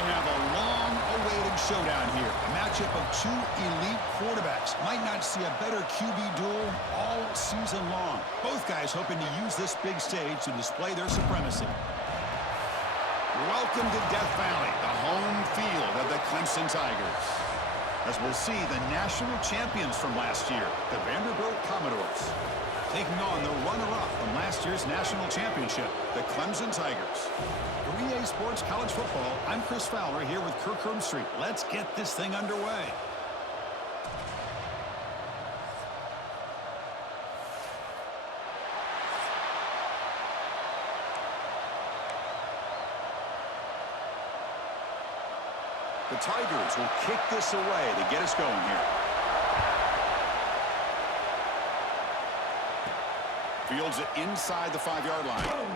We have a long-awaited showdown here. A matchup of two elite quarterbacks. Might not see a better QB duel all season long. Both guys hoping to use this big stage to display their supremacy. Welcome to Death Valley, the home field of the Clemson Tigers. As we'll see, the national champions from last year, the Vanderbilt Commodores, taking on the runner-up from last year's national championship, the Clemson Tigers. For EA Sports College Football, I'm Chris Fowler here with Kirk Herbstreit. Let's get this thing underway. The Tigers will kick this away to get us going here. Fields it inside the 5-yard line.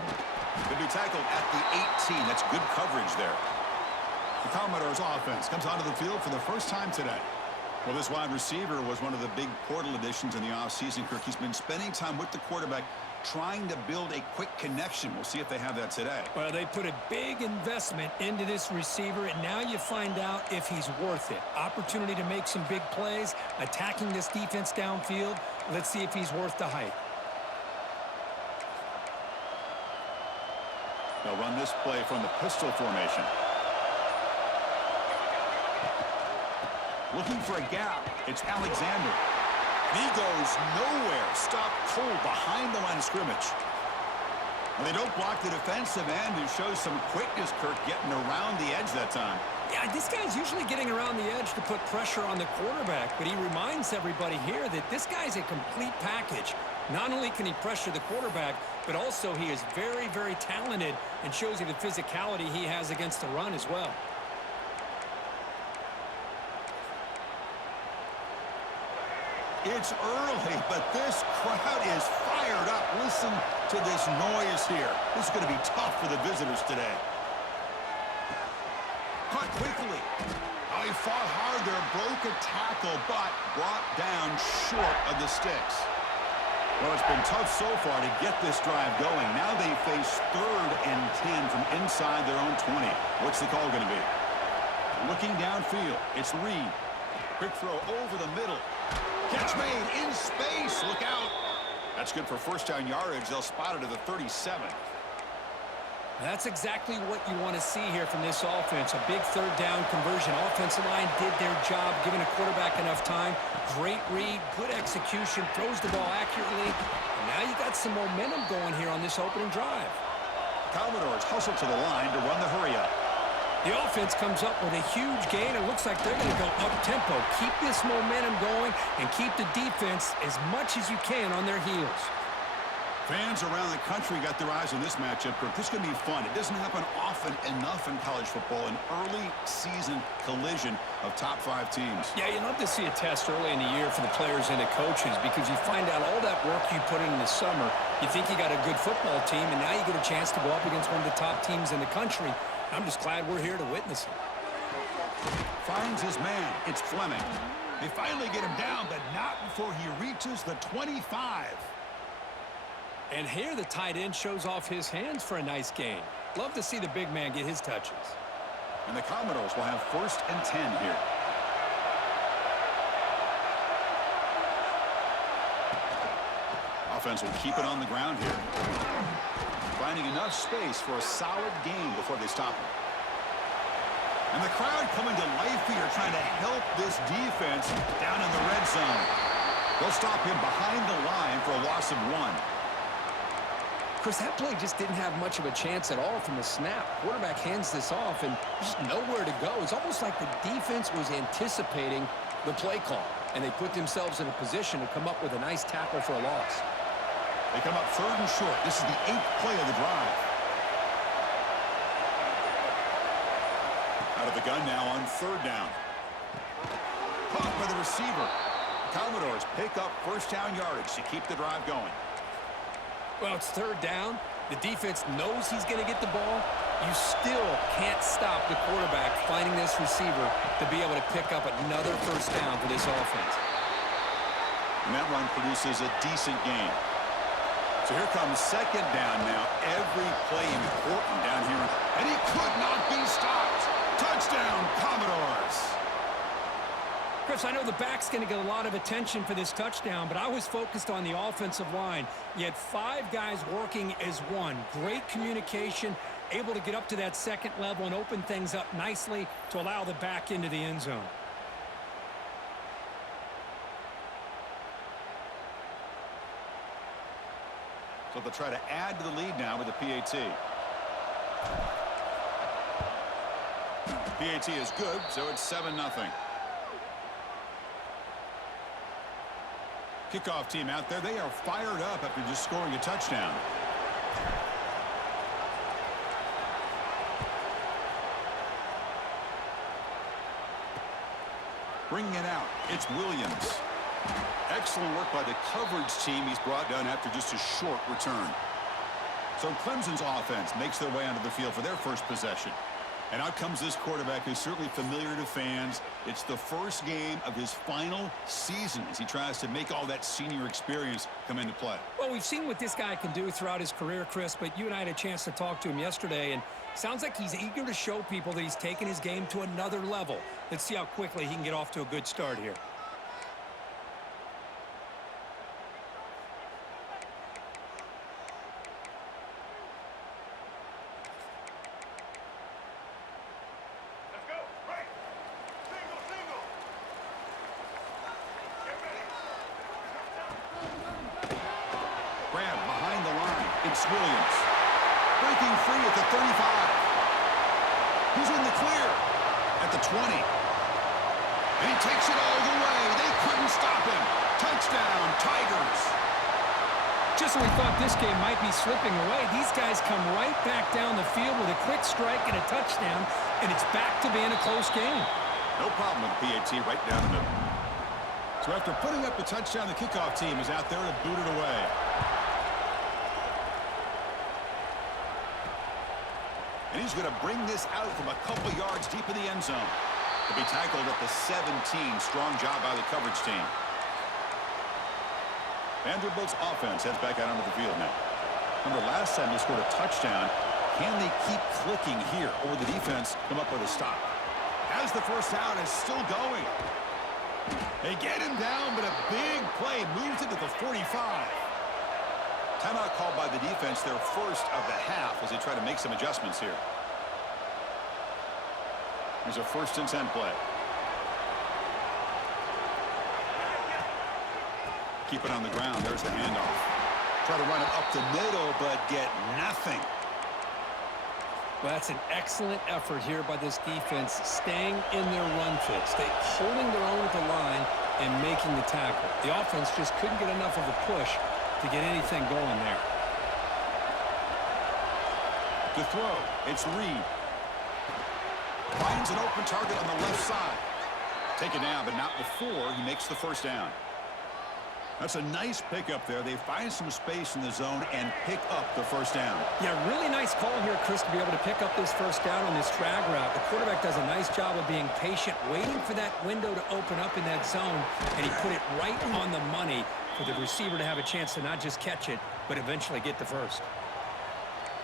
Could be tackled at the 18. That's good coverage there. The Commodores offense comes onto the field for the first time today. Well, this wide receiver was one of the big portal additions in the offseason, Kirk. He's been spending time with the quarterback, trying to build a quick connection. We'll see if they have that today. Well, they put a big investment into this receiver, and now you find out if he's worth it. Opportunity to make some big plays, attacking this defense downfield. Let's see if he's worth the hype. They'll run this play from the pistol formation. Looking for a gap. It's Alexander. And he goes nowhere. Stopped cold behind the line of scrimmage. And they don't block the defensive end, who shows some quickness, Kirk, getting around the edge that time. Yeah, this guy's usually getting around the edge to put pressure on the quarterback, but he reminds everybody here that this guy's a complete package. Not only can he pressure the quarterback, but also he is very, very talented and shows you the physicality he has against the run as well. It's early, but this crowd is fired up. Listen to this noise here. This is going to be tough for the visitors today. Caught quickly. Oh, he fought hard there, broke a tackle, but brought down short of the sticks. Well, it's been tough so far to get this drive going. Now they face 3rd and 10 from inside their own 20. What's the call going to be? Looking downfield, it's Reed. Quick throw over the middle. Catch made in space. Look out. That's good for first down yardage. They'll spot it at the 37. That's exactly what you want to see here from this offense. A big 3rd down conversion. Offensive line did their job, giving a quarterback enough time. Great read, good execution, throws the ball accurately. And now you got some momentum going here on this opening drive. Commodores hustle to the line to run the hurry up. The offense comes up with a huge gain. It looks like they're going to go up-tempo. Keep this momentum going and keep the defense as much as you can on their heels. Fans around the country got their eyes on this matchup, Kirk. This is going to be fun. It doesn't happen often enough in college football, an early season collision of top 5 teams. Yeah, you love to see a test early in the year for the players and the coaches, because you find out all that work you put in the summer. You think you got a good football team, and now you get a chance to go up against one of the top teams in the country. I'm just glad we're here to witness it. Finds his man. It's Fleming. They finally get him down, but not before he reaches the 25. And here the tight end shows off his hands for a nice gain. Love to see the big man get his touches. And the Commodores will have 1st and 10 here. Offense will keep it on the ground here. Finding enough space for a solid gain before they stop him. And the crowd coming to life here, trying to help this defense down in the red zone. They'll stop him behind the line for a loss of 1. Chris, that play just didn't have much of a chance at all from the snap. Quarterback hands this off, and just nowhere to go. It's almost like the defense was anticipating the play call, and they put themselves in a position to come up with a nice tackle for a loss. They come up 3rd and short. This is the 8th play of the drive. Out of the gun now on 3rd down. Caught by the receiver. The Commodores pick up first down yardage to keep the drive going. Well, it's 3rd down. The defense knows he's going to get the ball. You still can't stop the quarterback finding this receiver to be able to pick up another first down for this offense. And that run produces a decent gain. So here comes 2nd down now. Every play important down here. And he could not be stopped. To Touchdown, Commodores. Chris, I know the back's going to get a lot of attention for this touchdown, but I was focused on the offensive line. You had 5 guys working as one. Great communication, able to get up to that second level and open things up nicely to allow the back into the end zone. So they'll try to add to the lead now with the PAT. PAT is good, so it's 7-0. Kickoff team out there. They are fired up after just scoring a touchdown. Bringing it out, it's Williams. Excellent work by the coverage team he's brought down after just a short return. So Clemson's offense makes their way onto the field for their first possession. And out comes this quarterback who's certainly familiar to fans. It's the first game of his final season as he tries to make all that senior experience come into play. Well, we've seen what this guy can do throughout his career, Chris, but you and I had a chance to talk to him yesterday, and sounds like he's eager to show people that he's taken his game to another level. Let's see how quickly he can get off to a good start here. It's Williams. Breaking free at the 35. He's in the clear at the 20. And he takes it all the way. They couldn't stop him. Touchdown, Tigers. Just when we thought this game might be slipping away, these guys come right back down the field with a quick strike and a touchdown, and it's back to being a close game. No problem with the PAT right down the middle. So after putting up the touchdown, the kickoff team is out there to boot it away. And he's going to bring this out from a couple yards deep in the end zone. To be tackled at the 17. Strong job by the coverage team. Vanderbilt's offense heads back out onto the field now. Remember, last time they scored a touchdown. Can they keep clicking here? Or will the defense come up with a stop? As the first down is still going. They get him down, but a big play moves into the 45. Timeout called by the defense, their first of the half, as they try to make some adjustments here. There's a 1st and 10 play. Keep it on the ground. There's the handoff. Try to run it up the middle, but get nothing. Well, that's an excellent effort here by this defense, staying in their run fit, holding their own at the line and making the tackle. The offense just couldn't get enough of a push to get anything going there. To throw, it's Reed. Finds an open target on the left side. Take it down, but not before he makes the first down. That's a nice pickup there. They find some space in the zone and pick up the first down. Yeah, really nice call here, Chris, to be able to pick up this first down on this drag route. The quarterback does a nice job of being patient, waiting for that window to open up in that zone, and he put it right on the money for the receiver to have a chance to not just catch it, but eventually get the first.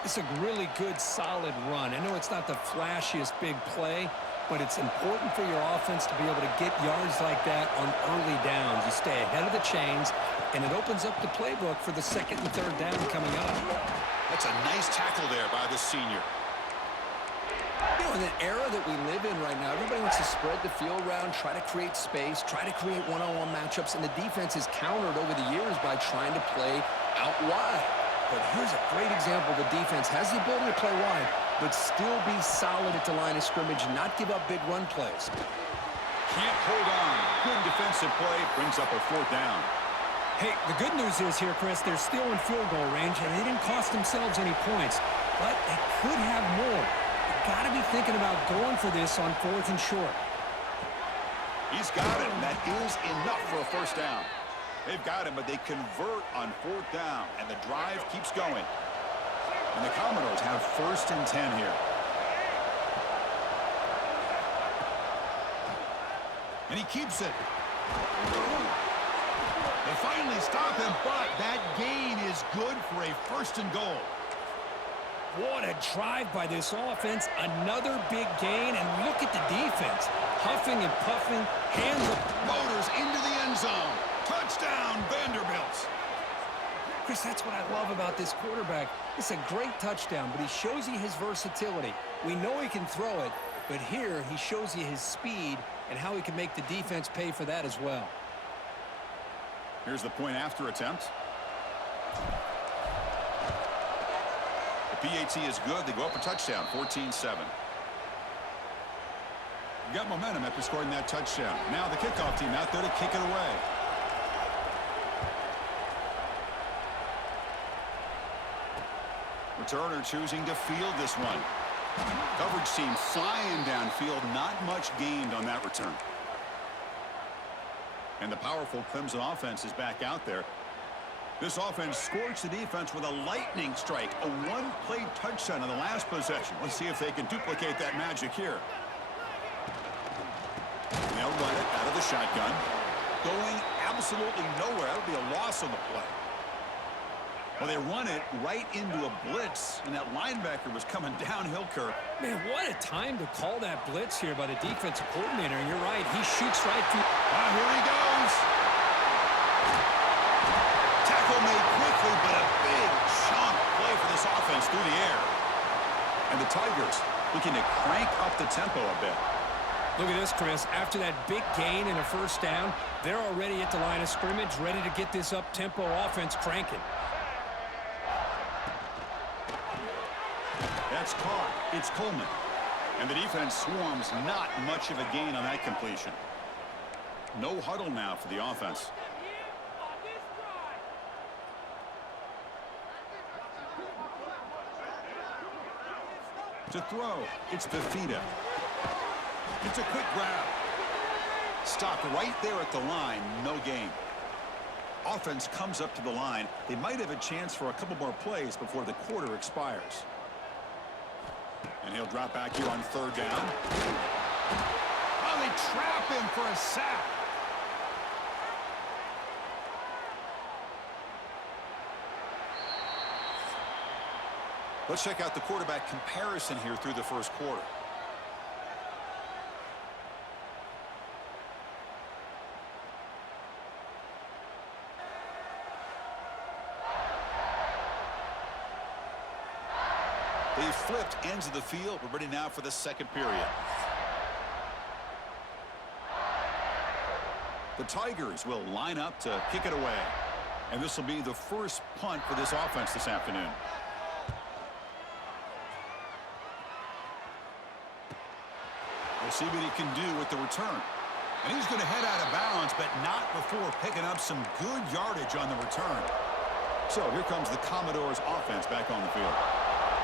It's a really good, solid run. I know it's not the flashiest big play, but it's important for your offense to be able to get yards like that on early downs. You stay ahead of the chains, and it opens up the playbook for the 2nd and 3rd down coming up. That's a nice tackle there by the senior. You know, in the era that we live in right now, everybody wants to spread the field around, try to create space, try to create one-on-one matchups, and the defense has countered over the years by trying to play out wide. But here's a great example. The defense has the ability to play wide, but still be solid at the line of scrimmage and not give up big run plays. Can't hold on. Good defensive play brings up a 4th down. Hey, the good news is here, Chris, they're still in field goal range, and they didn't cost themselves any points. But they could have more. You've got to be thinking about going for this on 4th and short. He's got it, and that is enough for a first down. They've got him, but they convert on 4th down, and the drive keeps going. And the Commodores have 1st and 10 here. And he keeps it. They finally stop him, but that gain is good for a 1st and goal. What a drive by this offense. Another big gain, and look at the defense. Huffing and puffing, hands up. Motors into the end zone. Touchdown, Vanderbilt. Chris, that's what I love about this quarterback. It's a great touchdown, but he shows you his versatility. We know he can throw it, but here he shows you his speed and how he can make the defense pay for that as well. Here's the point after attempt. The PAT is good. They go up a touchdown, 14-7. Got momentum after scoring that touchdown. Now the kickoff team out there to kick it away. Returner choosing to field this one. Coverage team flying downfield. Not much gained on that return. And the powerful Clemson offense is back out there. This offense scorched the defense with a lightning strike. A one-play touchdown on the last possession. Let's see if they can duplicate that magic here. They'll run it out of the shotgun. Going absolutely nowhere. That'll be a loss on the play. Well, they run it right into a blitz, and that linebacker was coming downhill, Kirk. Man, what a time to call that blitz here by the defensive coordinator. And you're right, he shoots right through. Here he goes. Tackle made quickly, but a big chunk play for this offense through the air. And the Tigers looking to crank up the tempo a bit. Look at this, Chris. After that big gain and a first down, they're already at the line of scrimmage, ready to get this up-tempo offense cranking. That's caught. It's Coleman. And the defense swarms. Not much of a gain on that completion. No huddle now for the offense. To throw, it's Bafida. It's a quick grab. Stopped right there at the line. No gain. Offense comes up to the line. They might have a chance for a couple more plays before the quarter expires. And he'll drop back here on third down. Oh, they trap him for a sack. Let's check out the quarterback comparison here through the first quarter. They flipped ends of the field. We're ready now for the second period. The Tigers will line up to kick it away. And this will be the first punt for this offense this afternoon. We'll see what he can do with the return. And he's going to head out of bounds, but not before picking up some good yardage on the return. So here comes the Commodores offense back on the field.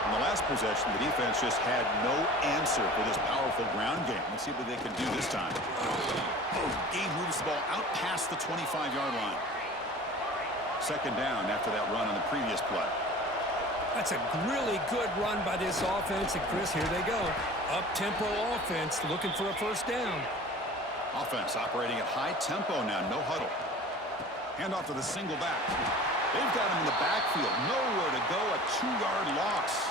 In the last possession, the defense just had no answer for this powerful ground game. Let's see what they can do this time. Gabe moves the ball out past the 25-yard line. Second down after that run on the previous play. That's a really good run by this offense. And Chris, here they go. Up-tempo offense looking for a first down. Offense operating at high tempo now. No huddle. Hand off to the single back. They've got him in the backfield. Nowhere to go. A 2-yard loss.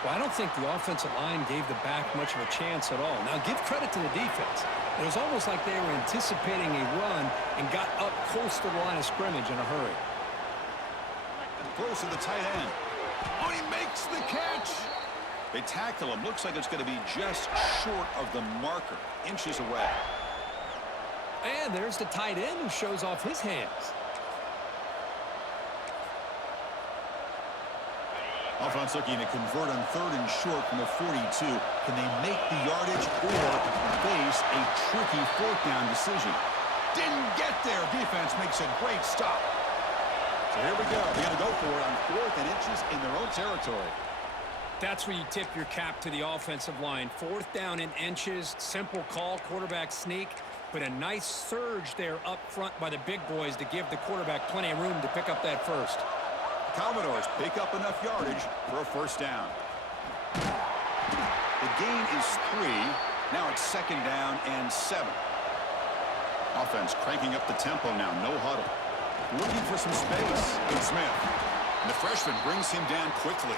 Well, I don't think the offensive line gave the back much of a chance at all. Now, give credit to the defense. It was almost like they were anticipating a run and got up close to the line of scrimmage in a hurry. Close to the tight end. Oh, he makes the catch. They tackle him. Looks like it's going to be just short of the marker. Inches away. And there's the tight end who shows off his hands. Offense looking to convert on third and short from the 42. Can they make the yardage or face a tricky fourth down decision? Didn't get there. Defense makes a great stop. So here we go. They're going to go for it on 4th and inches in their own territory. That's where you tip your cap to the offensive line. 4th down in inches. Simple call. Quarterback sneak. But a nice surge there up front by the big boys to give the quarterback plenty of room to pick up that first. Commodores pick up enough yardage for a first down. The gain is 3. Now it's 2nd down and 7. Offense cranking up the tempo now. No huddle. Looking for some space. And Smith. And the freshman brings him down quickly.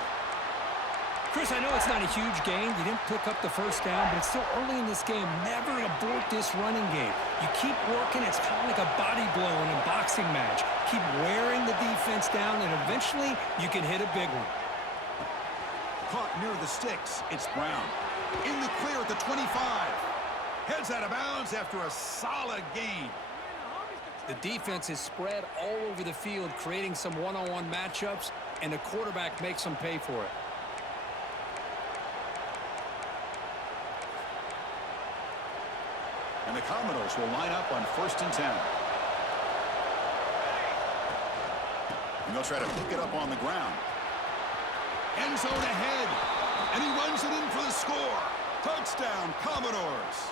Chris, I know it's not a huge gain. You didn't pick up the first down, but it's still early in this game. Never abort this running game. You keep working. It's kind of like a body blow in a boxing match. Keep wearing the defense down, and eventually you can hit a big one. Caught near the sticks. It's Brown. In the clear at the 25. Heads out of bounds after a solid gain. The defense is spread all over the field, creating some one-on-one matchups, and the quarterback makes them pay for it. And the Commodores will line up on 1st and 10. And they'll try to pick it up on the ground. End zone ahead. And he runs it in for the score. Touchdown, Commodores.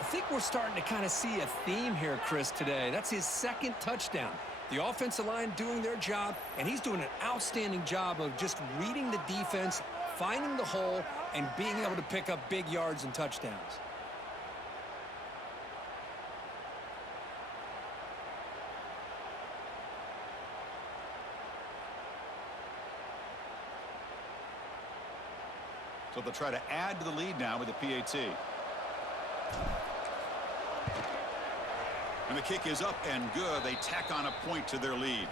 I think we're starting to kind of see a theme here, Chris, today. That's his second touchdown. The offensive line doing their job, and he's doing an outstanding job of just reading the defense, finding the hole, and being able to pick up big yards and touchdowns. So they'll try to add to the lead now with the PAT. And the kick is up and good. They tack on a point to their lead.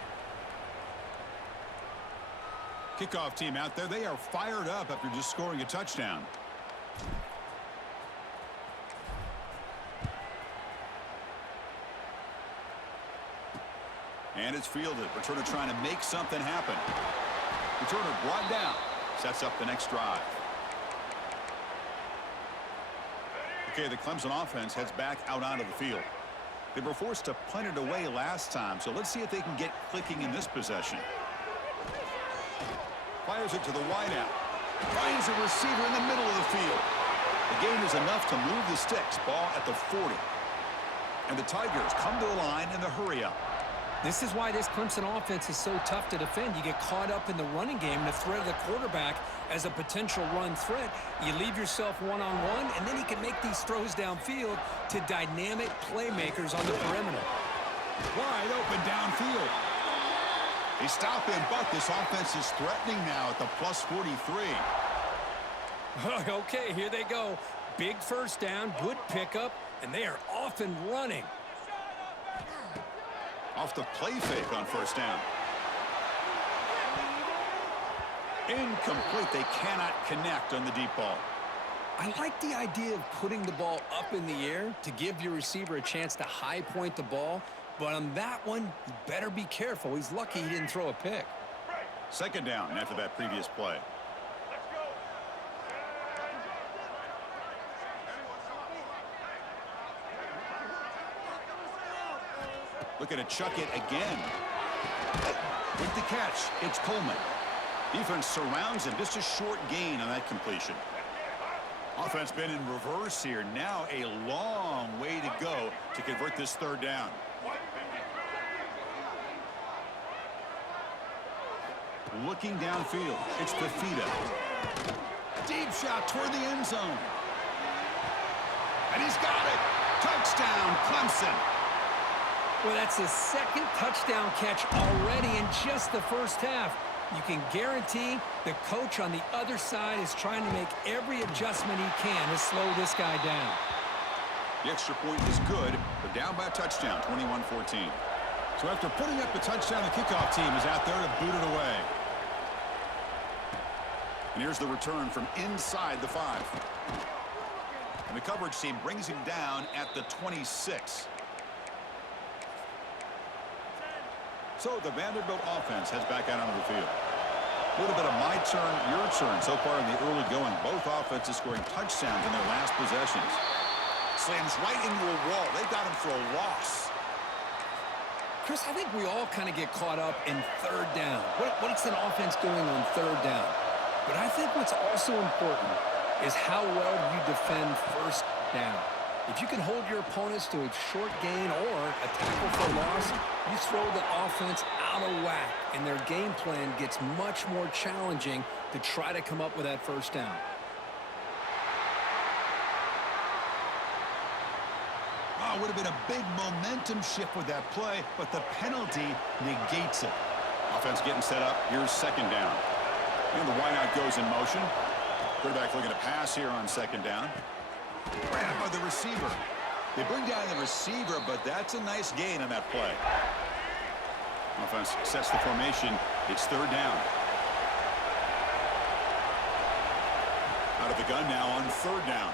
Kickoff team out there. They are fired up after just scoring a touchdown. And it's fielded. Returner trying to make something happen. Returner brought down. Sets up the next drive. Okay, the Clemson offense heads back out onto the field. They were forced to punt it away last time, so let's see if they can get clicking in this possession. Fires it to the wideout. Finds a receiver in the middle of the field. The gain is enough to move the sticks. Ball at the 40. And the Tigers come to the line in the hurry-up. This is why this Clemson offense is so tough to defend. You get caught up in the running game and the threat of the quarterback as a potential run threat. You leave yourself one-on-one, and then he can make these throws downfield to dynamic playmakers on the perimeter. Wide open downfield. They stop him, but this offense is threatening now at the plus 43. Okay, here they go. Big first down, good pickup, and they are off and running. Off the play fake on first down. Incomplete. They cannot connect on the deep ball. I like the idea of putting the ball up in the air to give your receiver a chance to high point the ball. But on that one, you better be careful. He's lucky he didn't throw a pick. Second down after that previous play. Looking to chuck it again. With the catch, it's Coleman. Defense surrounds him. Just a short gain on that completion. Offense been in reverse here. Now a long way to go to convert this third down. Looking downfield. It's Fafita. Deep shot toward the end zone. And he's got it. Touchdown, Clemson. Well, that's his second touchdown catch already in just the first half. You can guarantee the coach on the other side is trying to make every adjustment he can to slow this guy down. The extra point is good, but down by a touchdown, 21-14. So after putting up the touchdown, the kickoff team is out there to boot it away. And here's the return from inside the 5. And the coverage team brings him down at the 26. So the Vanderbilt offense heads back out onto the field. A little bit of my turn, your turn so far in the early going. Both offenses scoring touchdowns in their last possessions. Slams right into a wall. They got him for a loss. Chris, I think we all kind of get caught up in third down. What's an offense doing on third down? But I think what's also important is how well you defend first down. If you can hold your opponents to a short gain or a tackle for loss, you throw the offense out of whack, and their game plan gets much more challenging to try to come up with that first down. Oh, would have been a big momentum shift with that play, but the penalty negates it. Offense getting set up. Here's second down. And the wideout goes in motion. Quarterback looking to pass here on second down. Grabbed by the receiver. They bring down the receiver, but that's a nice gain on that play. Offense sets the formation. It's third down. Out of the gun now on third down.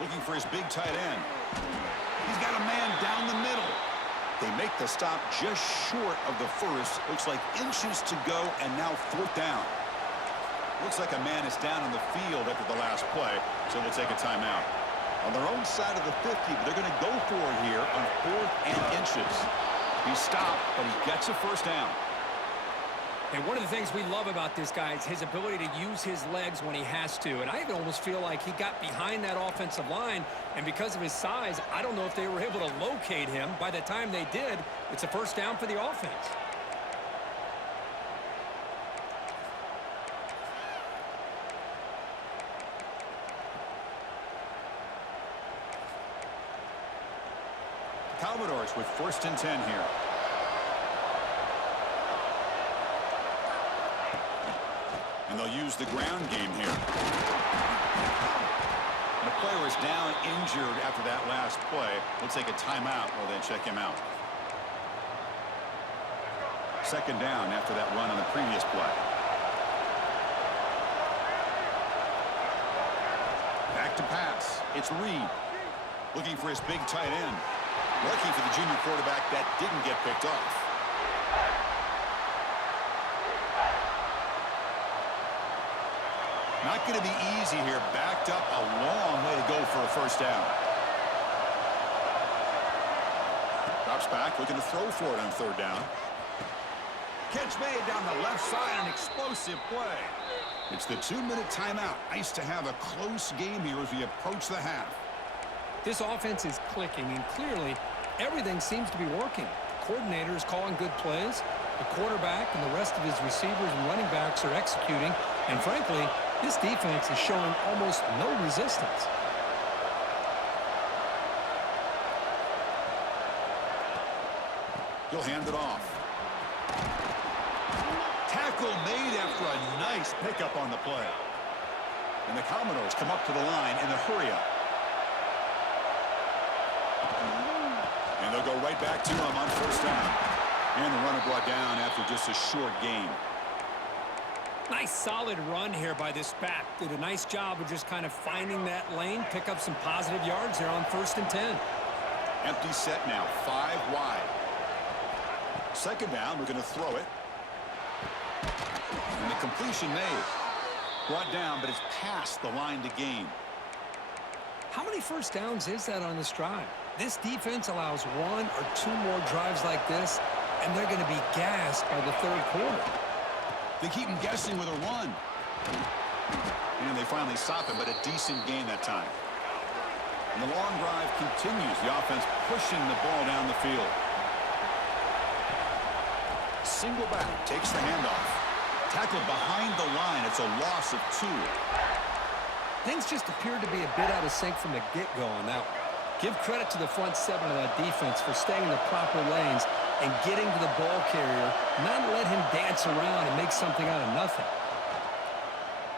Looking for his big tight end. He's got a man down the middle. They make the stop just short of the first. Looks like inches to go, and now fourth down. Looks like a man is down on the field after the last play, so we'll take a timeout. On their own side of the 50, but they're going to go for it here on fourth and inches. He stopped, but he gets a first down. And one of the things we love about this guy is his ability to use his legs when he has to. And I even almost feel like he got behind that offensive line, and because of his size, I don't know if they were able to locate him. By the time they did, it's a first down for the offense. Commodores with first and 10 here. And they'll use the ground game here. And a player is down injured after that last play. We'll take a timeout while they check him out. Second down after that run on the previous play. Back to pass. It's Reed. Looking for his big tight end. Lucky for the junior quarterback that didn't get picked off. Not going to be easy here. Backed up a long way to go for a first down. Drops back, looking to throw for it on third down. Catch made down the left side, an explosive play. It's the 2-minute timeout. Nice to have a close game here as we approach the half. This offense is clicking, and clearly everything seems to be working. The coordinator is calling good plays. The quarterback and the rest of his receivers and running backs are executing. And frankly, this defense is showing almost no resistance. He'll hand it off. Tackle made after a nice pickup on the play. And the Commodores come up to the line in the hurry-up. And they'll go right back to him on first down. And the runner brought down after just a short gain. Nice solid run here by this back. Did a nice job of just kind of finding that lane, pick up some positive yards there on first and 10. Empty set now, 5 wide. Second down, we're going to throw it. And the completion made. Brought down, but it's past the line to gain. How many first downs is that on this drive? This defense allows 1 or 2 more drives like this, and they're going to be gassed by the third quarter. They keep him guessing with a run. And they finally stop him, but a decent gain that time. And the long drive continues. The offense pushing the ball down the field. Single back, takes the handoff. Tackled behind the line. It's a loss of 2. Things just appeared to be a bit out of sync from the get-go on that one. Give credit to the front 7 of that defense for staying in the proper lanes and getting to the ball carrier, not let him dance around and make something out of nothing.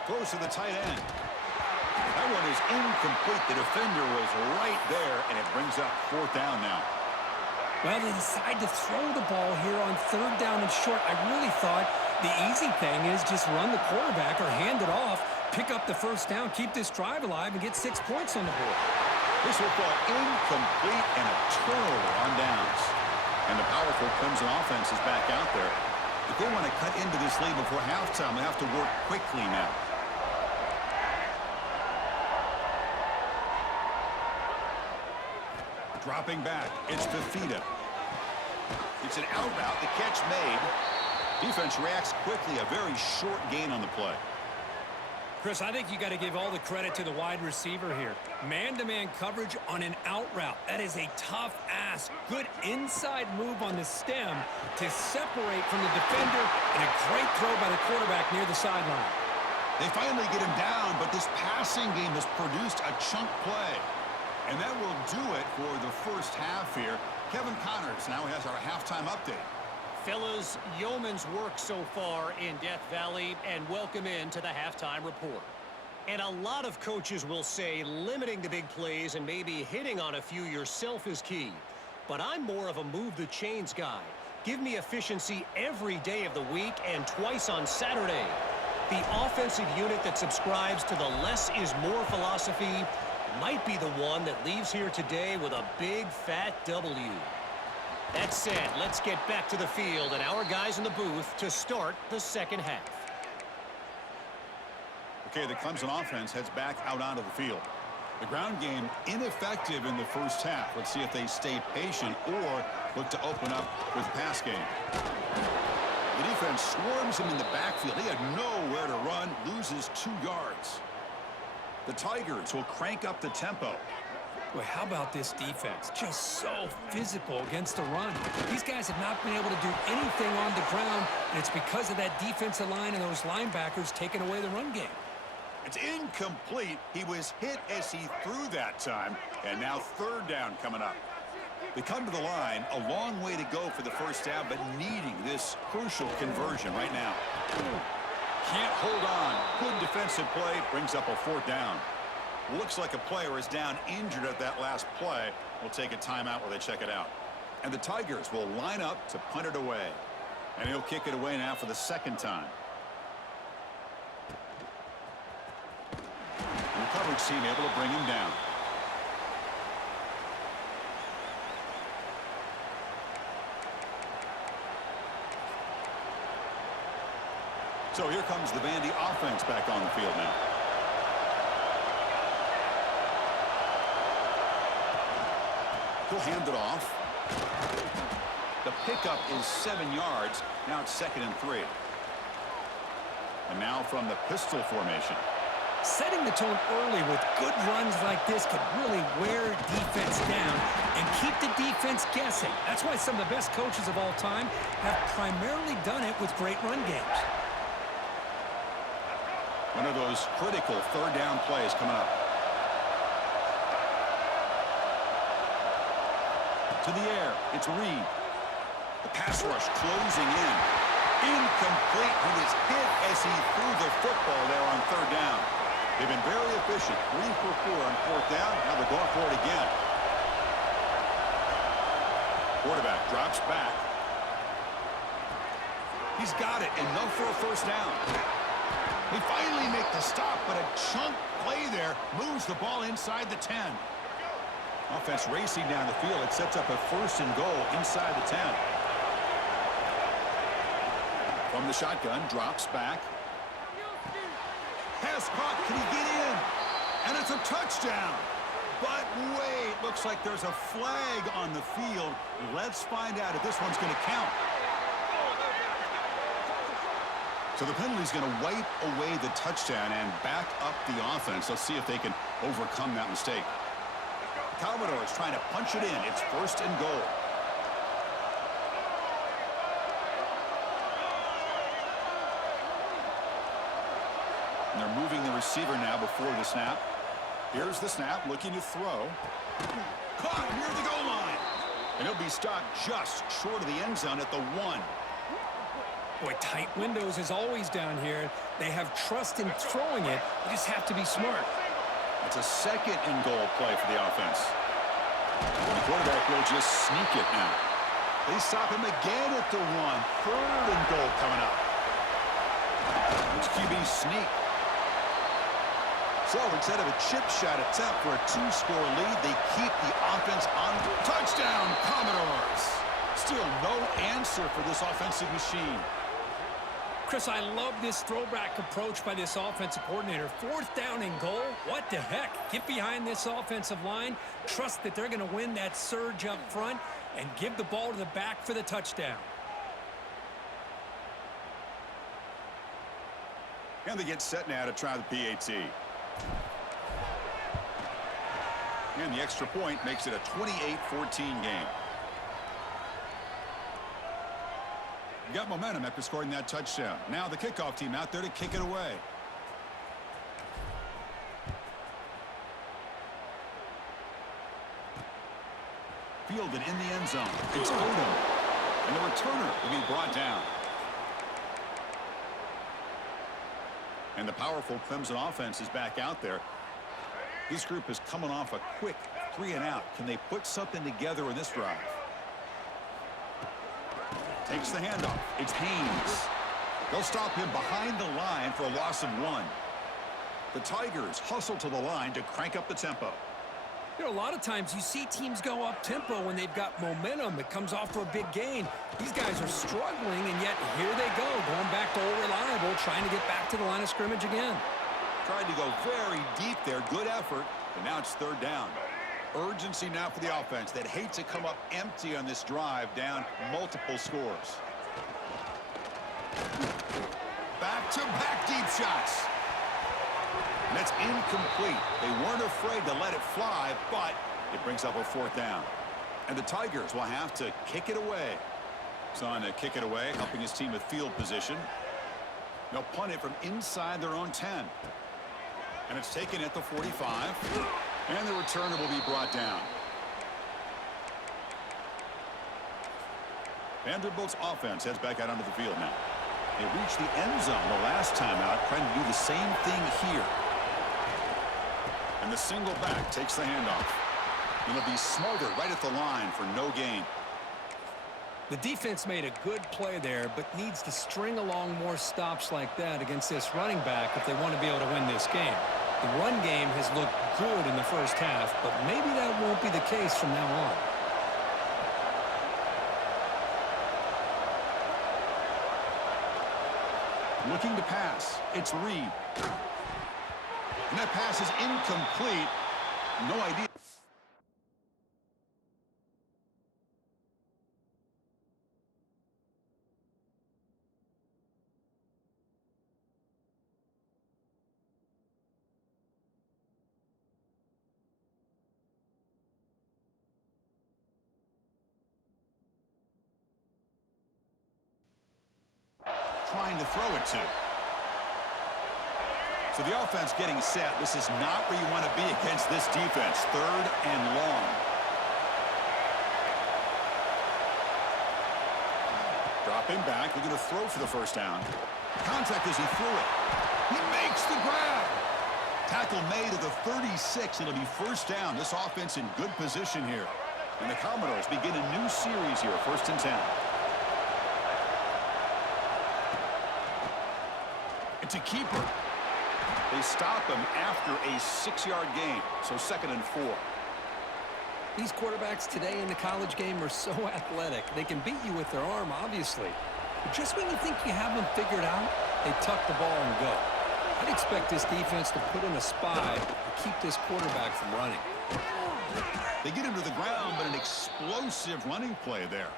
Throws to the tight end. That one is incomplete. The defender was right there, and it brings up fourth down now. Well, they decide to throw the ball here on third down and short. I really thought the easy thing is just run the quarterback or hand it off, pick up the first down, keep this drive alive, and get 6 points on the board. This will fall incomplete and a turnover on downs. And the powerful Clemson offense is back out there. If they want to cut into this lead before halftime, they have to work quickly now. Dropping back, it's Fafita. It's an out route, the catch made. Defense reacts quickly, a very short gain on the play. Chris, I think you got to give all the credit to the wide receiver here. Man-to-man coverage on an out route. That is a tough ask. Good inside move on the stem to separate from the defender, and a great throw by the quarterback near the sideline. They finally get him down, but this passing game has produced a chunk play. And that will do it for the first half here. Kevin Connors now has our halftime update. Fellas, yeoman's work so far in Death Valley, and welcome into the halftime report. And a lot of coaches will say limiting the big plays and maybe hitting on a few yourself is key. But I'm more of a move the chains guy. Give me efficiency every day of the week and twice on Saturday. The offensive unit that subscribes to the less is more philosophy might be the one that leaves here today with a big fat W. That said, let's get back to the field and our guys in the booth to start the second half. Okay, the Clemson offense heads back out onto the field. The ground game ineffective in the first half. Let's see if they stay patient or look to open up with the pass game. The defense swarms him in the backfield. He had nowhere to run, loses 2 yards. The Tigers will crank up the tempo. Boy, how about this defense? Just so physical against the run. These guys have not been able to do anything on the ground, and it's because of that defensive line and those linebackers taking away the run game. It's incomplete. He was hit as he threw that time, and now third down coming up. They come to the line, a long way to go for the first down, but needing this crucial conversion right now. Can't hold on. Good defensive play, brings up a 4th down. Looks like a player is down injured at that last play. We'll take a timeout while they check it out. And the Tigers will line up to punt it away. And he'll kick it away now for the 2nd time. And the coverage team able to bring him down. So here comes the Vandy offense back on the field now. He'll hand it off. The pickup is 7 yards. Now it's 2nd and 3. And now from the pistol formation. Setting the tone early with good runs like this could really wear defense down and keep the defense guessing. That's why some of the best coaches of all time have primarily done it with great run games. One of those critical 3rd down plays coming up. To the air, it's Reed. The pass rush closing in. Incomplete. He was hit as he threw the football there on 3rd down. They've been very efficient. 3 for 4 on 4th down. Now they're going for it again. Quarterback drops back. He's got it. Enough for a 1st down. They finally make the stop, but a chunk play there moves the ball inside the 10. Offense racing down the field. It sets up a 1st and goal inside the 10. From the shotgun, drops back. Pass caught. Can he get in? And it's a touchdown. But wait, looks like there's a flag on the field. Let's find out if this one's going to count. So the penalty's going to wipe away the touchdown and back up the offense. Let's see if they can overcome that mistake. Commodores trying to punch it in. It's 1st and goal. And they're moving the receiver now before the snap. Here's the snap, looking to throw. Caught near the goal line. And he'll be stopped just short of the end zone at the 1. Boy, tight windows is always down here. They have trust in throwing it. You just have to be smart. It's a 2nd and goal play for the offense. The quarterback will just sneak it now. They stop him again at the 1. 3rd and goal coming up. It's QB sneak. So instead of a chip shot attempt for a 2-score lead, they keep the offense on. Touchdown, Commodores. Still no answer for this offensive machine. Chris, I love this throwback approach by this offensive coordinator. 4th down and goal. What the heck? Get behind this offensive line. Trust that they're going to win that surge up front and give the ball to the back for the touchdown. And they get set now to try the PAT. And the extra point makes it a 28-14 game. Got momentum after scoring that touchdown. Now the kickoff team out there to kick it away. Fielded in the end zone. It's Odom. And the returner will be brought down. And the powerful Clemson offense is back out there. This group is coming off a quick 3-and-out. Can they put something together in this drive? Takes the handoff. It's Haynes. They'll stop him behind the line for a loss of 1. The Tigers hustle to the line to crank up the tempo. You know, a lot of times you see teams go up-tempo when they've got momentum. It comes off for a big gain. These guys are struggling, and yet here they go, going back to old reliable, trying to get back to the line of scrimmage again. Tried to go very deep there. Good effort. And now it's 3rd down. Urgency now for the offense that hate to come up empty on this drive, down multiple scores. Back-to-back deep shots. And that's incomplete. They weren't afraid to let it fly, but it brings up a 4th down. And the Tigers will have to kick it away. It's on to kick it away, helping his team with field position. They'll punt it from inside their own 10. And it's taken at the 45. And the returner will be brought down. Vanderbilt's offense heads back out onto the field now. They reached the end zone the last time out, trying to do the same thing here. And the single back takes the handoff. It'll be smothered right at the line for no gain. The defense made a good play there, but needs to string along more stops like that against this running back if they want to be able to win this game. The run game has looked good in the first half, but maybe that won't be the case from now on. Looking to pass. It's Reed. And that pass is incomplete. No idea. Trying to throw it to. So the offense getting set. This is not where you want to be against this defense. 3rd and long. Dropping back. They're going to throw for the 1st down. Contact as he threw it. He makes the grab. Tackle made at the 36. It'll be 1st down. This offense in good position here. And the Commodores begin a new series here. 1st and 10. It's a keeper. They stop him after a 6-yard gain. So 2nd and 4. These quarterbacks today in the college game are so athletic. They can beat you with their arm, obviously. But just when you think you have them figured out, they tuck the ball and go. I'd expect this defense to put in a spy to keep this quarterback from running. They get him to the ground, but an explosive running play there.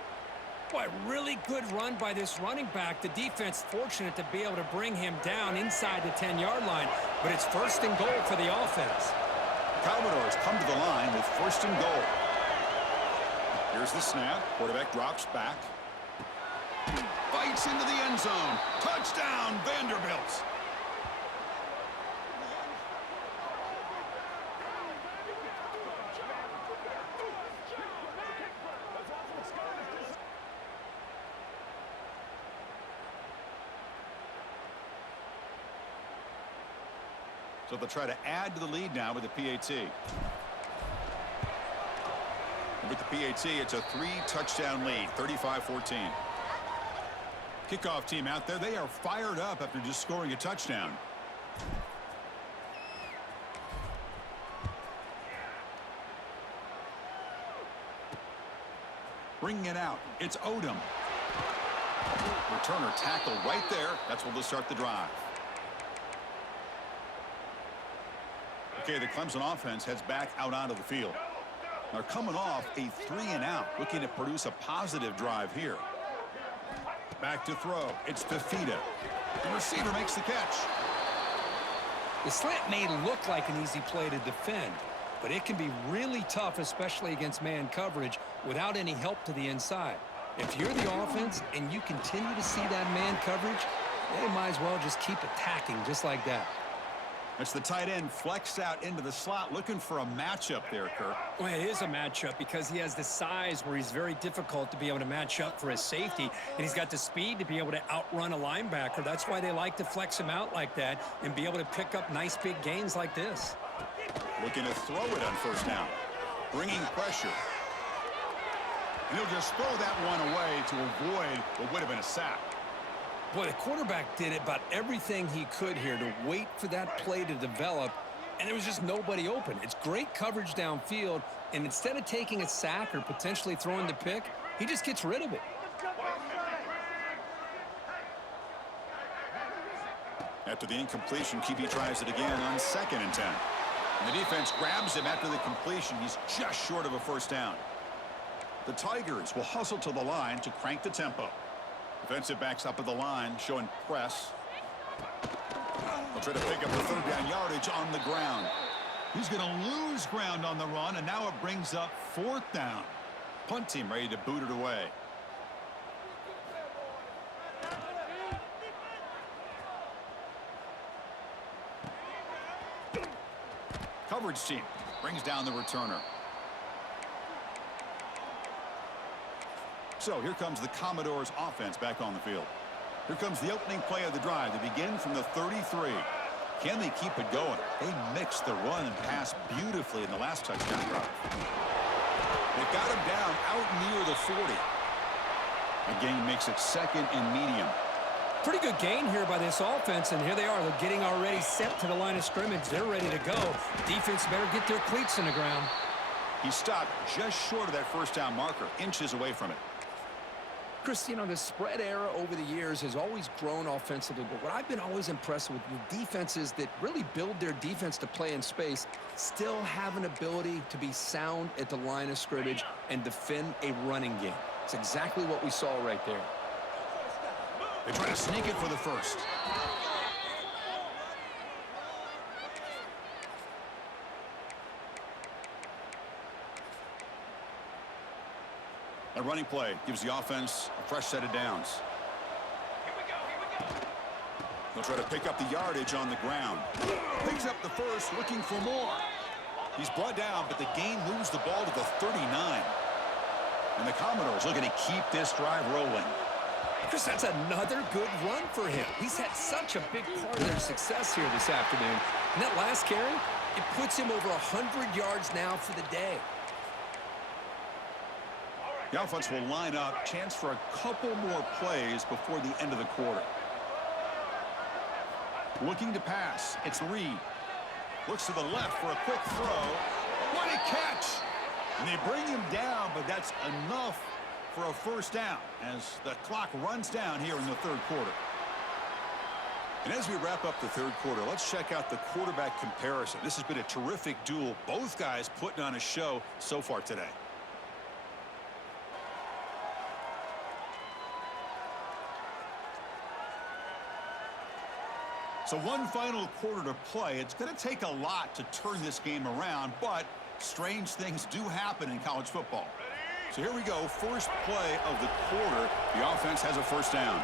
Boy, really good run by this running back. The defense fortunate to be able to bring him down inside the 10-yard line, but it's 1st and goal for the offense. The Commodores come to the line with 1st and goal. Here's the snap. Quarterback drops back. Bites into the end zone. Touchdown, Vanderbilt. So they'll try to add to the lead now with the PAT. With the PAT, it's a 3-touchdown lead, 35-14. Kickoff team out there, they are fired up after just scoring a touchdown. Bringing it out, it's Odom. Returner tackle right there. That's where they'll start the drive. Okay, the Clemson offense heads back out onto the field. They're coming off a 3-and-out, looking to produce a positive drive here. Back to throw. It's Fafita. The receiver makes the catch. The slant may look like an easy play to defend, but it can be really tough, especially against man coverage, without any help to the inside. If you're the offense and you continue to see that man coverage, they might as well just keep attacking just like that. It's the tight end flexed out into the slot, looking for a matchup there, Kirk. Well, it is a matchup because he has the size where he's very difficult to be able to match up for his safety, and he's got the speed to be able to outrun a linebacker. That's why they like to flex him out like that and be able to pick up nice big gains like this. Looking to throw it on first down, bringing pressure. And he'll just throw that one away to avoid what would have been a sack. Boy, the quarterback did about everything he could here to wait for that play to develop, and there was just nobody open. It's great coverage downfield, and instead of taking a sack or potentially throwing the pick, he just gets rid of it. After the incompletion, QB tries it again on 2nd and 10. And the defense grabs him after the completion. He's just short of a first down. The Tigers will hustle to the line to crank the tempo. Defensive backs up at the line, showing press. They'll try to pick up the 3rd down yardage on the ground. He's going to lose ground on the run, and now it brings up 4th down. Punt team ready to boot it away. Coverage team brings down the returner. So here comes the Commodores offense back on the field. Here comes the opening play of the drive. They begin from the 33. Can they keep it going? They mixed the run and pass beautifully in the last touchdown drive. They've got him down out near the 40. A gain makes it 2nd and medium. Pretty good gain here by this offense, and here they are. They're getting already set to the line of scrimmage. They're ready to go. Defense better get their cleats in the ground. He stopped just short of that first down marker, inches away from it. Chris, you know, the spread era over the years has always grown offensively, but what I've been always impressed with the defenses that really build their defense to play in space still have an ability to be sound at the line of scrimmage and defend a running game. It's exactly what we saw right there. They try to sneak it for the first. A running play gives the offense a fresh set of downs. They'll try to pick up the yardage on the ground. Picks up the first, looking for more. He's brought down, but the gain moves the ball to the 39. And the Commodores looking to keep this drive rolling. Chris, that's another good run for him. He's had such a big part of their success here this afternoon. And that last carry, it puts him over 100 yards now for the day. The offense will line up, chance for a couple more plays before the end of the quarter. Looking to pass, it's Reed. Looks to the left for a quick throw. What a catch! And they bring him down, but that's enough for a first down as the clock runs down here in the 3rd quarter. And as we wrap up the 3rd quarter, let's check out the quarterback comparison. This has been a terrific duel. Both guys putting on a show so far today. So one final quarter to play. It's going to take a lot to turn this game around, but strange things do happen in college football. So here we go, first play of the quarter. The offense has a first down.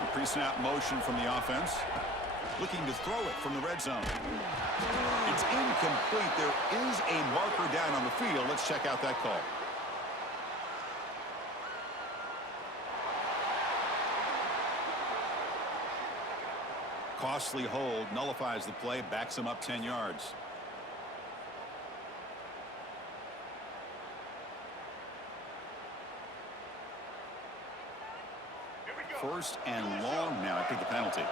A pre-snap motion from the offense. Looking to throw it from the red zone. It's incomplete. There is a marker down on the field. Let's check out that call. Costly hold, nullifies the play, backs him up 10 yards. First and long now after the penalty.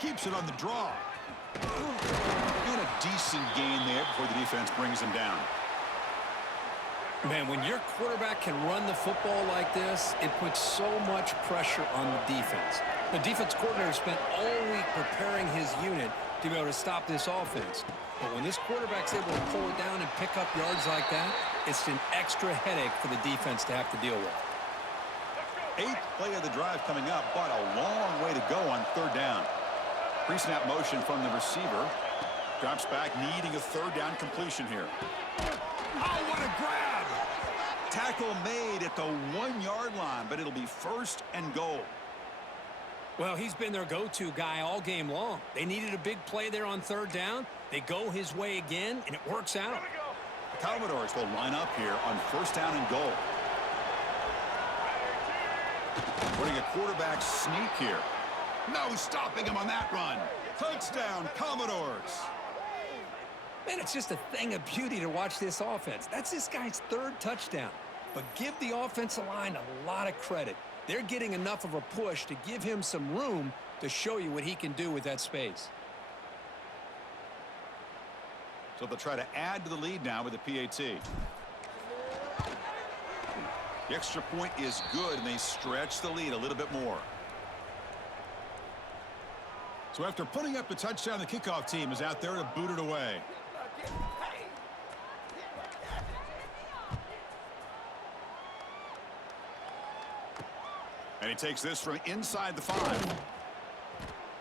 Keeps it on the draw. And a decent gain there before the defense brings him down. Man, when your quarterback can run the football like this, it puts so much pressure on the defense. The defense coordinator spent all week preparing his unit to be able to stop this offense. But when this quarterback's able to pull it down and pick up yards like that, it's an extra headache for the defense to have to deal with. 8th play of the drive coming up, but a long way to go on 3rd down. Pre-snap motion from the receiver. Drops back, needing a 3rd down completion here. Oh, what a grab! Tackle made at the 1-yard line, but it'll be 1st and goal. Well, he's been their go-to guy all game long. They needed a big play there on third down. They go his way again, and it works out. The Commodores will line up here on first down and goal. Putting a quarterback sneak here. No stopping him on that run. Touchdown, Commodores. Man, it's just a thing of beauty to watch this offense. That's this guy's third touchdown. But give the offensive line a lot of credit. They're getting enough of a push to give him some room to show you what he can do with that space. So they'll try to add to the lead now with the PAT. The extra point is good, and they stretch the lead a little bit more. So after putting up the touchdown, the kickoff team is out there to boot it away. And he takes this from inside the 5.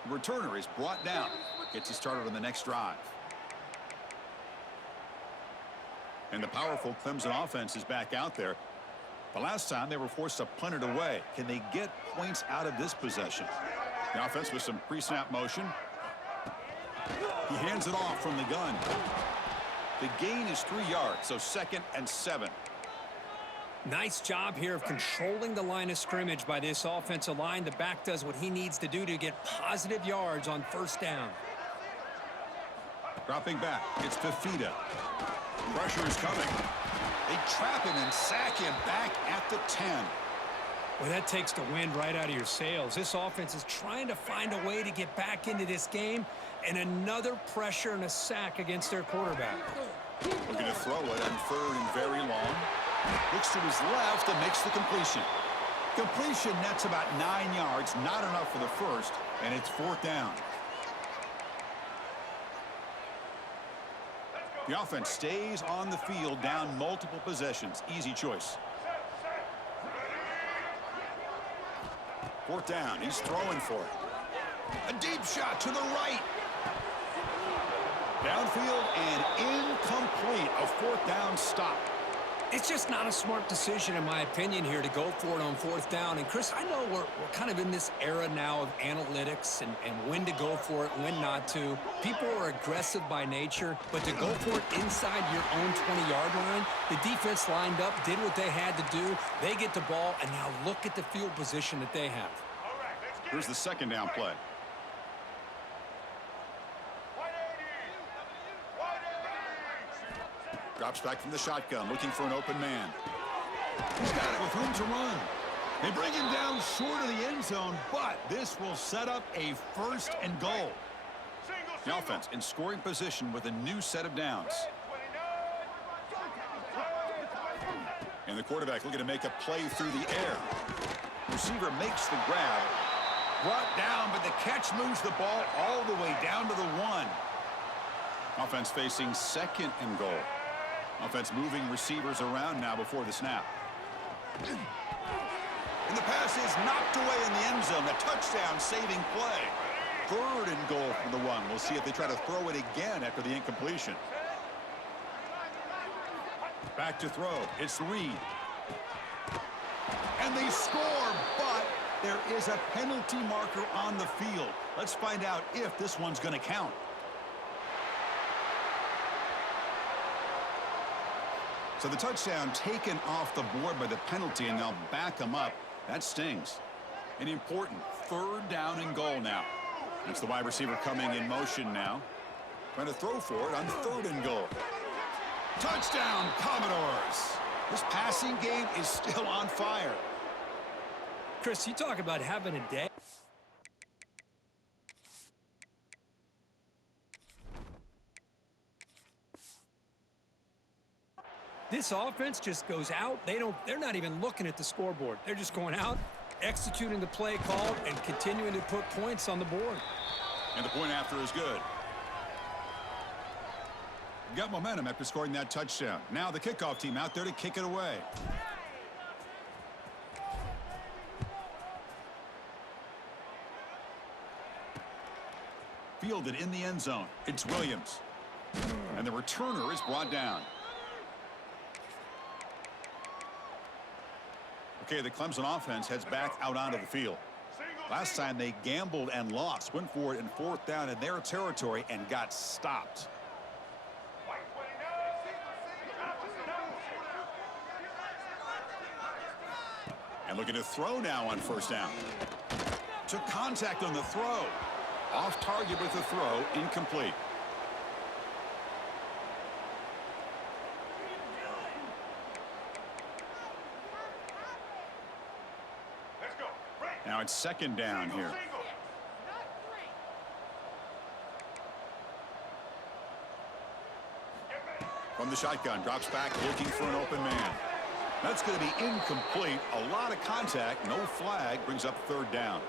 The returner is brought down. Gets you started on the next drive. And the powerful Clemson offense is back out there. The last time they were forced to punt it away. Can they get points out of this possession? The offense with some pre-snap motion. He hands it off from the gun. The gain is 3 yards, so 2nd and 7. Nice job here of controlling the line of scrimmage by this offensive line. The back does what he needs to do to get positive yards on first down. Dropping back, it's Fafita. Pressure is coming. They trap him and sack him back at the 10. Well, that takes the wind right out of your sails. This offense is trying to find a way to get back into this game, and another pressure and a sack against their quarterback. Looking to throw it on 3rd and very long. Looks to his left and makes the completion. Completion nets about 9 yards, not enough for the first, and it's 4th down. The offense stays on the field, down multiple possessions. Easy choice. 4th down. He's throwing for it. A deep shot to the right. Downfield and incomplete. A 4th down stop. It's just not a smart decision, in my opinion, here to go for it on 4th down. And, Chris, I know we're kind of in this era now of analytics and when to go for it, when not to. People are aggressive by nature, but to go for it inside your own 20-yard line, the defense lined up, did what they had to do. They get the ball, and now look at the field position that they have. Here's the 2nd down play. Drops back from the shotgun, looking for an open man. He's got it with room to run. They bring him down short of the end zone, but this will set up a 1st and goal. The offense in scoring position with a new set of downs. And the quarterback looking to make a play through the air. Receiver makes the grab. Brought down, but the catch moves the ball all the way down to the 1. Offense facing 2nd and goal. Offense moving receivers around now before the snap. And the pass is knocked away in the end zone. The touchdown saving play. 3rd and goal from the 1. We'll see if they try to throw it again after the incompletion. Back to throw. It's Reed. And they score, but there is a penalty marker on the field. Let's find out if this one's going to count. So the touchdown taken off the board by the penalty, and they'll back them up. That stings. An important 3rd down and goal now. It's the wide receiver coming in motion now. Trying to throw for it on 3rd and goal. Touchdown, Commodores. This passing game is still on fire. Chris, you talk about having a day. This offense just goes out. They're not even looking at the scoreboard. They're just going out, executing the play called, and continuing to put points on the board. And the point after is good. Got momentum after scoring that touchdown. Now the kickoff team out there to kick it away. Fielded in the end zone. It's Williams. And the returner is brought down. Okay, the Clemson offense heads back out onto the field. Last time they gambled and lost. Went for it in 4th down in their territory and got stopped. And looking to throw now on 1st down. Took contact on the throw. Off target with the throw. Incomplete. Now it's 2nd down here. From the shotgun, drops back looking for an open man. That's going to be incomplete. A lot of contact, no flag, brings up 3rd down.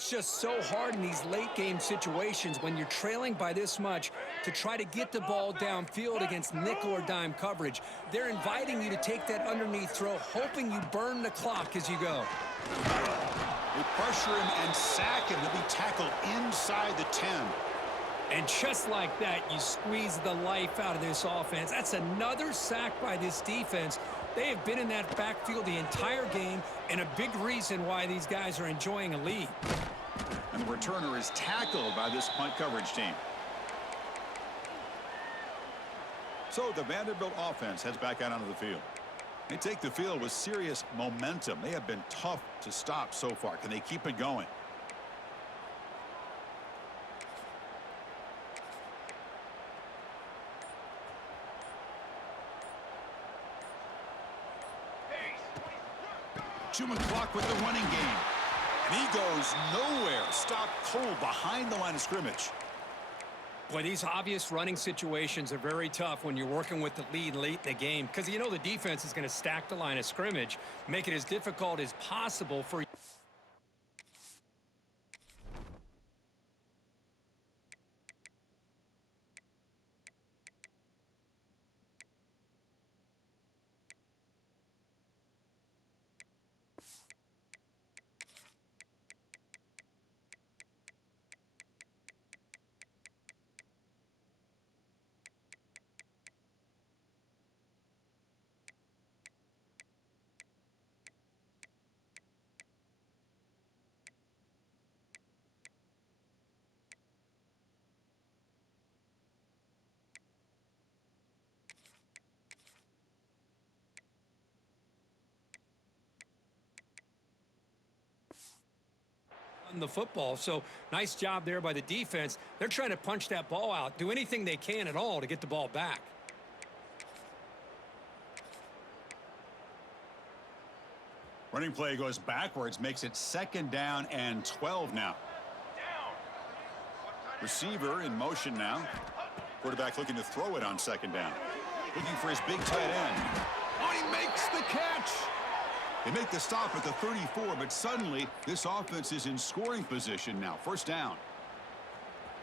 It's just so hard in these late-game situations when you're trailing by this much to try to get the ball downfield against nickel or dime coverage. They're inviting you to take that underneath throw, hoping you burn the clock as you go. They pressure him and sack him. He'll be tackled inside the 10. And just like that, you squeeze the life out of this offense. That's another sack by this defense. They have been in that backfield the entire game, and a big reason why these guys are enjoying a lead. And the returner is tackled by this punt coverage team. So the Vanderbilt offense heads back out onto the field. They take the field with serious momentum. They have been tough to stop so far. Can they keep it going? Chewing clock with the running game. And he goes nowhere. Stopped cold behind the line of scrimmage. Boy, these obvious running situations are very tough when you're working with the lead late in the game because you know the defense is going to stack the line of scrimmage, make it as difficult as possible for the football. So nice job there by the defense. They're trying to punch that ball out, do anything they can at all to get the ball back. Running play goes backwards, makes it 2nd down and 12 now. Receiver in motion now. Quarterback looking to throw it on 2nd down. Looking for his big tight end. Oh, he makes the catch. They make the stop at the 34, but suddenly this offense is in scoring position now. 1st down.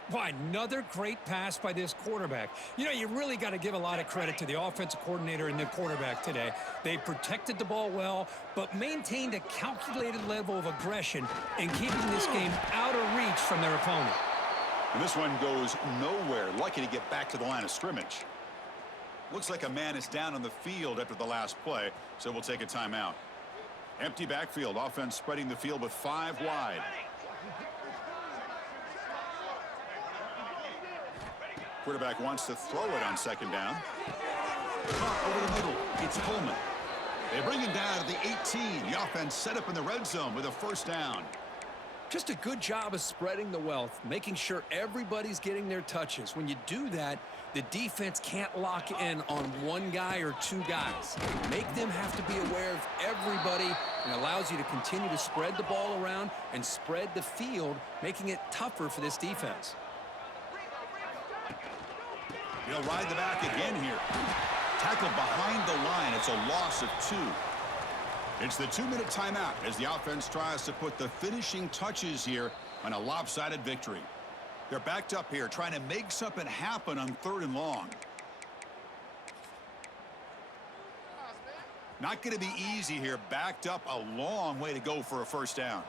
Why, another great pass by this quarterback. You know, you really got to give a lot of credit to the offensive coordinator and the quarterback today. They protected the ball well, but maintained a calculated level of aggression in keeping this game out of reach from their opponent. And this one goes nowhere. Lucky to get back to the line of scrimmage. Looks like a man is down on the field after the last play, so we'll take a timeout. Empty backfield. Offense spreading the field with 5 wide. Quarterback wants to throw it on 2nd down. Over the middle. It's Coleman. They bring him down to the 18. The offense set up in the red zone with a 1st down. Just a good job of spreading the wealth, making sure everybody's getting their touches. When you do that, the defense can't lock in on one guy or 2 guys. Make them have to be aware of everybody, and allows you to continue to spread the ball around and spread the field, making it tougher for this defense. He'll ride the back again here. Tackled behind the line. It's a loss of 2. It's the 2-minute timeout as the offense tries to put the finishing touches here on a lopsided victory. They're backed up here trying to make something happen on 3rd and long. Not going to be easy here. Backed up a long way to go for a 1st down.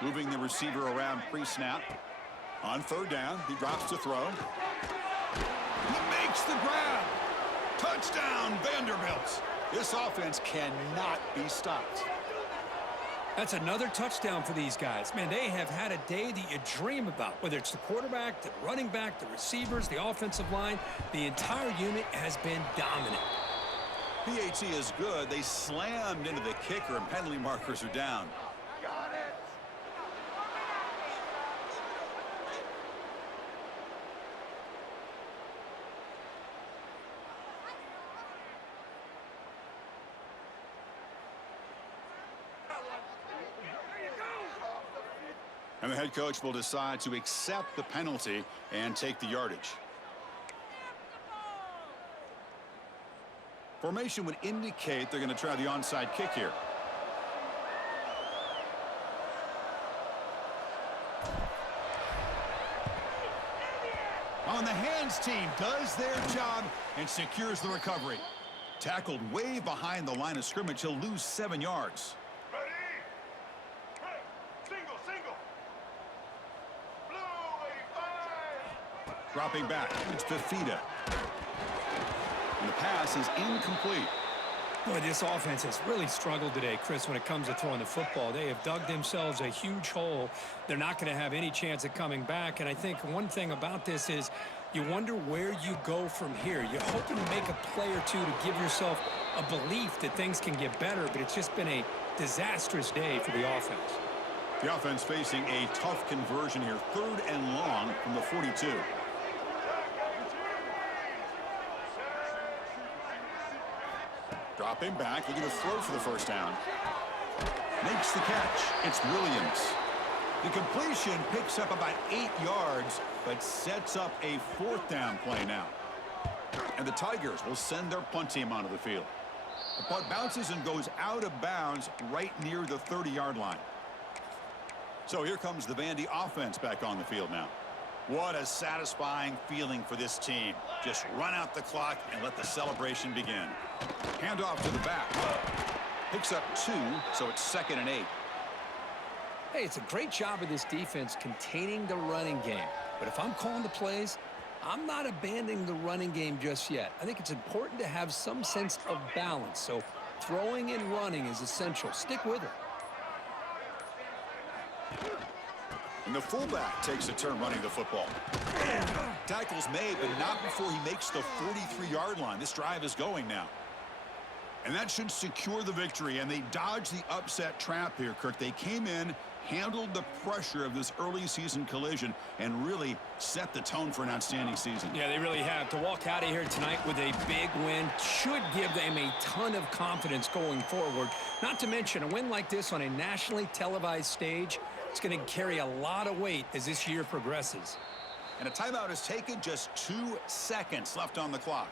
Moving the receiver around pre-snap. On 3rd down, he drops to throw. He makes the grab. Touchdown, Vanderbilt. This offense cannot be stopped. That's another touchdown for these guys. Man, they have had a day that you dream about, whether it's the quarterback, the running back, the receivers, the offensive line. The entire unit has been dominant. PAT is good. They slammed into the kicker, and penalty markers are down. And the head coach will decide to accept the penalty and take the yardage. Formation would indicate they're going to try the onside kick here. On the hands team does their job and secures the recovery. Tackled way behind the line of scrimmage. He'll lose 7 yards. Dropping back, it's Fafita. And the pass is incomplete. Boy, this offense has really struggled today, Chris, when it comes to throwing the football. They have dug themselves a huge hole. They're not going to have any chance of coming back. And I think one thing about this is you wonder where you go from here. You're hoping to make a play or two to give yourself a belief that things can get better, but it's just been a disastrous day for the offense. The offense facing a tough conversion here. 3rd and long from the 42. Dropping back, looking to throw for the first down. Makes the catch. It's Williams. The completion picks up about 8 yards, but sets up a 4th down play now. And the Tigers will send their punt team onto the field. The punt bounces and goes out of bounds right near the 30-yard line. So here comes the Vandy offense back on the field now. What a satisfying feeling for this team. Just run out the clock and let the celebration begin. Handoff to the back. Picks up 2, so it's 2nd and 8. Hey, it's a great job of this defense containing the running game. But if I'm calling the plays, I'm not abandoning the running game just yet. I think it's important to have some sense of balance. So throwing and running is essential. Stick with it. And the fullback takes a turn running the football. Tackle's made, but not before he makes the 43-yard line. This drive is going now. And that should secure the victory, and they dodged the upset trap here, Kirk. They came in, handled the pressure of this early season collision, and really set the tone for an outstanding season. Yeah, they really have. To walk out of here tonight with a big win should give them a ton of confidence going forward. Not to mention, a win like this on a nationally televised stage, it's going to carry a lot of weight as this year progresses. And a timeout is taken, just 2 seconds left on the clock.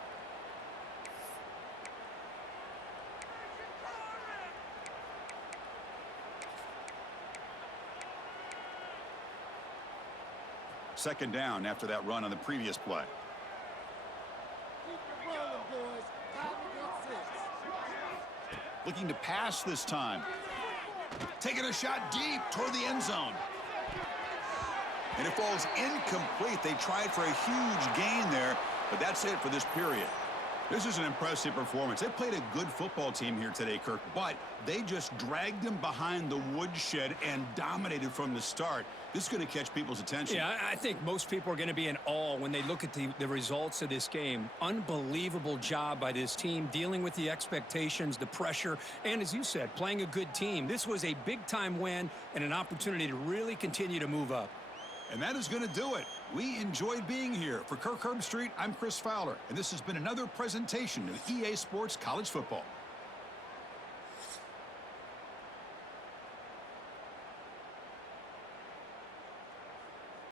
Second down after that run on the previous play. Looking to pass this time. Taking a shot deep toward the end zone. And it falls incomplete. They tried for a huge gain there, but that's it for this period. This is an impressive performance. They played a good football team here today, Kirk, but they just dragged them behind the woodshed and dominated from the start. This is going to catch people's attention. Yeah, I think most people are going to be in awe when they look at the results of this game. Unbelievable job by this team, dealing with the expectations, the pressure, and as you said, playing a good team. This was a big-time win and an opportunity to really continue to move up. And that is going to do it. We enjoyed being here. For Kirk Herbstreit, I'm Chris Fowler, and this has been another presentation of EA Sports College Football.